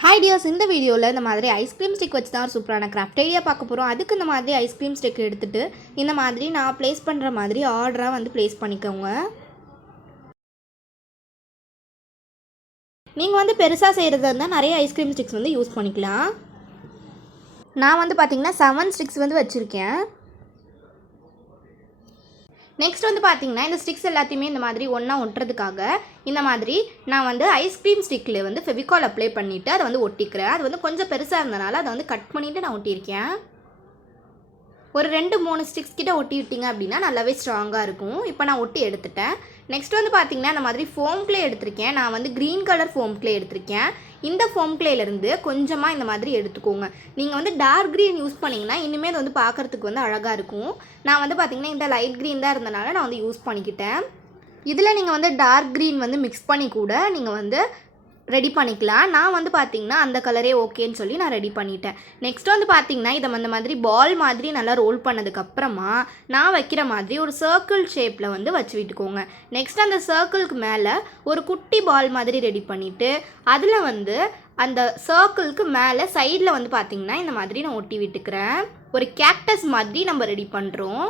Hi tears, இந்த வீடியோவில் இந்த மாதிரி ஐஸ்கிரீம் ஸ்டிக் வச்சு தான் ஒரு சூப்பரான கிராஃப்ட் ஐடியா பார்க்க போகிறோம். அதுக்கு இந்த மாதிரி ஐஸ்கிரீம் ஸ்டிக் எடுத்துகிட்டு இந்த மாதிரி நான் ப்ளேஸ் பண்ணுற மாதிரி ஆர்டராக வந்து ப்ளேஸ் பண்ணிக்கோங்க. நீங்கள் வந்து பெருசாக செய்கிறதா இருந்தால் நிறைய ஐஸ்கிரீம் ஸ்டிக்ஸ் வந்து யூஸ் பண்ணிக்கலாம். நான் வந்து பார்த்திங்கன்னா 7 ஸ்டிக்ஸ் வந்து வச்சுருக்கேன். நெக்ஸ்ட் வந்து பார்த்திங்கன்னா இந்த ஸ்டிக்ஸ் எல்லாத்தையுமே இந்த மாதிரி ஒன்றா ஒட்டுறதுக்காக இந்த மாதிரி நான் வந்து ஐஸ்கிரீம் ஸ்டிக்கில் வந்து ஃபெவிகால் அப்ளை பண்ணிவிட்டு அதை வந்து ஒட்டிக்கிறேன். அது வந்து கொஞ்சம் பெருசாக இருந்தனால அதை வந்து கட் பண்ணிவிட்டு நான் ஒட்டியிருக்கேன். ஒரு 2-3 ஸ்டிக்ஸ் கிட்ட ஒட்டி விட்டிங்க அப்படின்னா நல்லாவே ஸ்ட்ராங்காக இருக்கும். இப்போ நான் ஒட்டி எடுத்துட்டேன். நெக்ஸ்ட் வந்து பார்த்திங்கன்னா இந்த மாதிரி ஃபோம் க்ளே எடுத்திருக்கேன். நான் வந்து க்ரீன் கலர் ஃபோம் க்ளே எடுத்திருக்கேன். இந்த ஃபோம் க்ளேலேருந்து கொஞ்சமாக இந்த மாதிரி எடுத்துக்கோங்க. நீங்கள் வந்து டார்க் க்ரீன் யூஸ் பண்ணிங்கன்னா இனிமேல் அது வந்து பார்க்குறதுக்கு வந்து அழகாக இருக்கும். நான் வந்து பார்த்திங்கன்னா இந்த லைட் க்ரீன் தான் இருந்தனால நான் வந்து யூஸ் பண்ணிக்கிட்டேன். இதில் நீங்கள் வந்து டார்க் க்ரீன் வந்து மிக்ஸ் பண்ணி கூட நீங்கள் வந்து ரெடி பண்ணிக்கலாம். நான் வந்து பார்த்திங்கன்னா அந்த கலரே ஓகேன்னு சொல்லி நான் ரெடி பண்ணிட்டேன். நெக்ஸ்ட் வந்து பார்த்திங்கன்னா இதை அந்த மாதிரி பால் மாதிரி நல்லா ரோல் பண்ணதுக்கப்புறமா நான் வைக்கிற மாதிரி ஒரு சர்க்கிள் ஷேப்பில் வந்து வச்சு விட்டுக்கோங்க. நெக்ஸ்ட் அந்த சர்க்கிளுக்கு மேலே ஒரு குட்டி பால் மாதிரி ரெடி பண்ணிவிட்டு அதில் வந்து அந்த சர்க்கிளுக்கு மேலே சைடில் வந்து பார்த்திங்கன்னா இந்த மாதிரி நான் ஒட்டி விட்டுக்கிறேன். ஒரு கேக்டஸ் மாதிரி நம்ம ரெடி பண்ணுறோம்.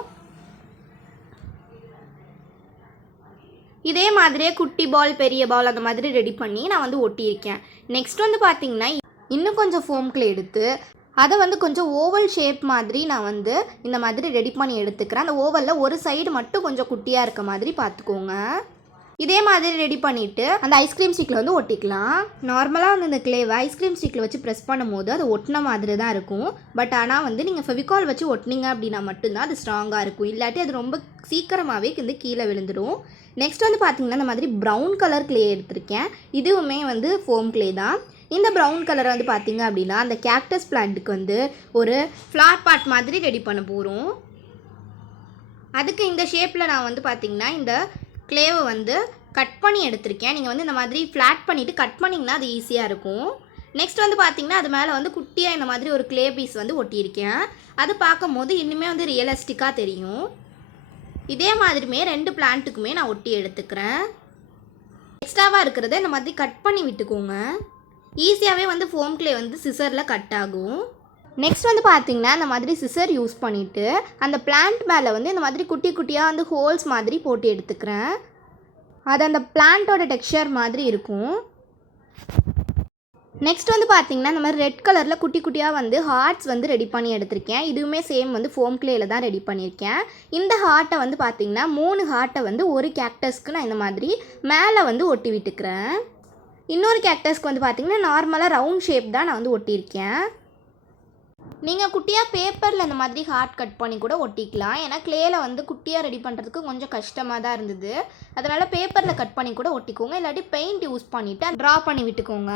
இதே மாதிரியே குட்டி பால் பெரிய பால் அந்த மாதிரி ரெடி பண்ணி நான் வந்து ஒட்டியிருக்கேன். நெக்ஸ்ட் வந்து பார்த்திங்கன்னா இன்னும் கொஞ்சம் ஃபோம் க்ளே எடுத்து அதை வந்து கொஞ்சம் ஓவல் ஷேப் மாதிரி நான் வந்து இந்த மாதிரி ரெடி பண்ணி எடுத்துக்கிறேன். அந்த ஓவலில் ஒரு சைடு மட்டும் கொஞ்சம் குட்டியாக இருக்க மாதிரி பார்த்துக்கோங்க. இதே மாதிரி ரெடி பண்ணிவிட்டு அந்த ஐஸ்கிரீம் ஸ்டிக்கில் வந்து ஒட்டிக்கலாம். நார்மலாக வந்து இந்த க்ளேவை ஐஸ்கிரீம் ஸ்டிக்கில் வச்சு ப்ரெஸ் பண்ணும்போது அது ஒட்டின மாதிரி தான் இருக்கும். பட் ஆனால் வந்து நீங்கள் ஃபெவிகால் வச்சு ஒட்டினீங்க அப்படின்னா மட்டும்தான் அது ஸ்ட்ராங்காக இருக்கும். இல்லாட்டி அது ரொம்ப சீக்கிரமாகவே வந்து கீழே விழுந்துடும். நெக்ஸ்ட் வந்து பார்த்திங்கன்னா இந்த மாதிரி ப்ரௌன் கலர் க்ளே எடுத்திருக்கேன். இதுவுமே வந்து ஃபோம் க்ளே தான். இந்த ப்ரௌன் கலரை வந்து பார்த்திங்க அப்படின்னா அந்த கேக்டஸ் பிளான்ட்டுக்கு வந்து ஒரு ஃப்ளார் பாட் மாதிரி ரெடி பண்ண போகிறோம். அதுக்கு இந்த ஷேப்பில் நான் வந்து பார்த்திங்கன்னா இந்த க்ளேவை வந்து கட் பண்ணி எடுத்திருக்கேன். நீங்கள் வந்து இந்த மாதிரி ஃப்ளாட் பண்ணிவிட்டு கட் பண்ணிங்கன்னா அது ஈஸியாக இருக்கும். நெக்ஸ்ட் வந்து பார்த்திங்கன்னா அது மேலே வந்து குட்டியாக இந்த மாதிரி ஒரு க்ளே பீஸ் வந்து ஒட்டியிருக்கேன். அது பார்க்கும்போது இன்னுமே வந்து ரியலிஸ்டிக்காக தெரியும். இதே மாதிரியுமே 2 பிளான்ட்டுக்குமே நான் ஒட்டி எடுத்துக்கிறேன். எக்ஸ்ட்ராவாக இருக்கிறத இந்த மாதிரி கட் பண்ணி விட்டுக்கோங்க. ஈஸியாகவே வந்து ஃபோம் க்ளே வந்து சிசரில் கட் ஆகும். நெக்ஸ்ட் வந்து பார்த்திங்கன்னா இந்த மாதிரி சிசர் யூஸ் பண்ணிவிட்டு அந்த பிளான்ட் மேலே வந்து இந்த மாதிரி குட்டி குட்டியாக வந்து ஹோல்ஸ் மாதிரி போட்டு எடுத்துக்கிறேன். அது அந்த பிளான்ட்டோட டெக்ஸ்சர் மாதிரி இருக்கும். நெக்ஸ்ட் வந்து பார்த்திங்கன்னா இந்த மாதிரி ரெட் கலரில் குட்டி குட்டியாக வந்து ஹார்ட்ஸ் வந்து ரெடி பண்ணி எடுத்திருக்கேன். இதுவுமே சேம் வந்து ஃபோம் க்ளேயில் தான் ரெடி பண்ணியிருக்கேன். இந்த ஹார்ட்டை வந்து பார்த்திங்கன்னா 3 ஹார்ட்டை வந்து ஒரு கேக்டஸ்க்கு நான் இந்த மாதிரி மேலே வந்து ஒட்டி விட்டுக்கிறேன். இன்னொரு கேக்டஸ்க்கு வந்து பார்த்திங்கன்னா நார்மலாக ரவுண்ட் ஷேப் தான் நான் வந்து ஒட்டியிருக்கேன். நீங்கள் குட்டியாக பேப்பரில் இந்த மாதிரி ஹார்ட் கட் பண்ணி கூட ஒட்டிக்கலாம். ஏன்னா க்ளேயில் வந்து குட்டியாக ரெடி பண்ணுறதுக்கு கொஞ்சம் கஷ்டமாக தான் இருந்தது. அதனால் பேப்பரில் கட் பண்ணி கூட ஒட்டிக்கோங்க. இல்லாட்டி பெயிண்ட் யூஸ் பண்ணிவிட்டு ட்ரா பண்ணி விட்டுக்கோங்க.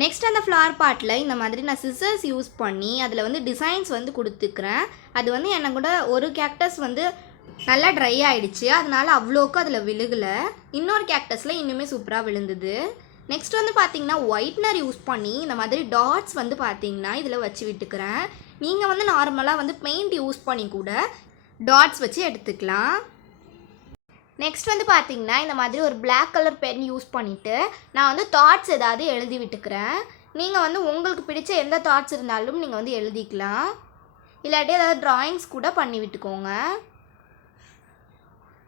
நெக்ஸ்ட் அந்த ஃப்ளார் பாட்டில் இந்த மாதிரி நான் சிசர்ஸ் யூஸ் பண்ணி அதில் வந்து டிசைன்ஸ் வந்து கொடுத்துக்கிறேன். அது வந்து எனக்கு கூட ஒரு கேக்டஸ் வந்து நல்லா ட்ரை ஆகிடுச்சு. அதனால் அவ்வளோக்கு அதில் விழுகலை. இன்னொரு கேக்டஸில் இன்னுமே சூப்பராக விழுந்தது. நெக்ஸ்ட் வந்து பார்த்திங்கன்னா ஒயிட்னர் யூஸ் பண்ணி இந்த மாதிரி டாட்ஸ் வந்து பார்த்திங்கன்னா இதில் வச்சு விட்டுக்கிறேன். நீங்கள் வந்து நார்மலாக வந்து பெயிண்ட் யூஸ் பண்ணி கூட டாட்ஸ் வச்சு எடுத்துக்கலாம். நெக்ஸ்ட் வந்து பார்த்திங்கன்னா இந்த மாதிரி ஒரு பிளாக் கலர் பென் யூஸ் பண்ணிவிட்டு நான் வந்து தாட்ஸ் ஏதாவது எழுதி விட்டுக்கிறேன். நீங்கள் வந்து உங்களுக்கு பிடிச்ச எந்த தாட்ஸ் இருந்தாலும் நீங்கள் வந்து எழுதிக்கலாம். இல்லாட்டி ஏதாவது ட்ராயிங்ஸ் கூட பண்ணி விட்டுக்கோங்க.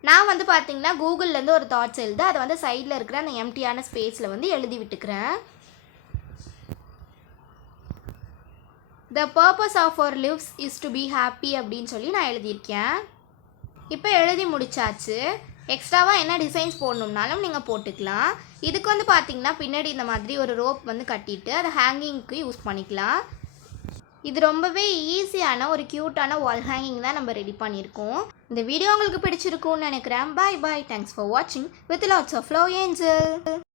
நான் வந்து பார்த்திங்கன்னா கூகுள்லேருந்து ஒரு தாட்ஸ் எழுது அதை வந்து சைடில் இருக்கிற அந்த எம்டியான ஸ்பேஸில் வந்து எழுதி விட்டுக்கிறேன். The purpose of our lives is to be happy அப்படின்னு சொல்லி நான் எழுதியிருக்கேன். இப்போ எழுதி முடிச்சாச்சு. எக்ஸ்ட்ராவாக என்ன டிசைன்ஸ் போடணும்னாலும் நீங்கள் போட்டுக்கலாம். இதுக்கு வந்து பார்த்திங்கன்னா பின்னாடி இந்த மாதிரி ஒரு ரோப் வந்து கட்டிட்டு அதை ஹேங்கிங்க்கு யூஸ் பண்ணிக்கலாம். இது ரொம்பவே ஈஸியான ஒரு க்யூட்டான வால் ஹேங்கிங் தான் நம்ம ரெடி பண்ணியிருக்கோம். இந்த வீடியோ உங்களுக்கு பிடிச்சிருக்கும்னு நினைக்கிறேன். Bye bye. தேங்க்ஸ் ஃபார் வாட்சிங் with lots of love angel.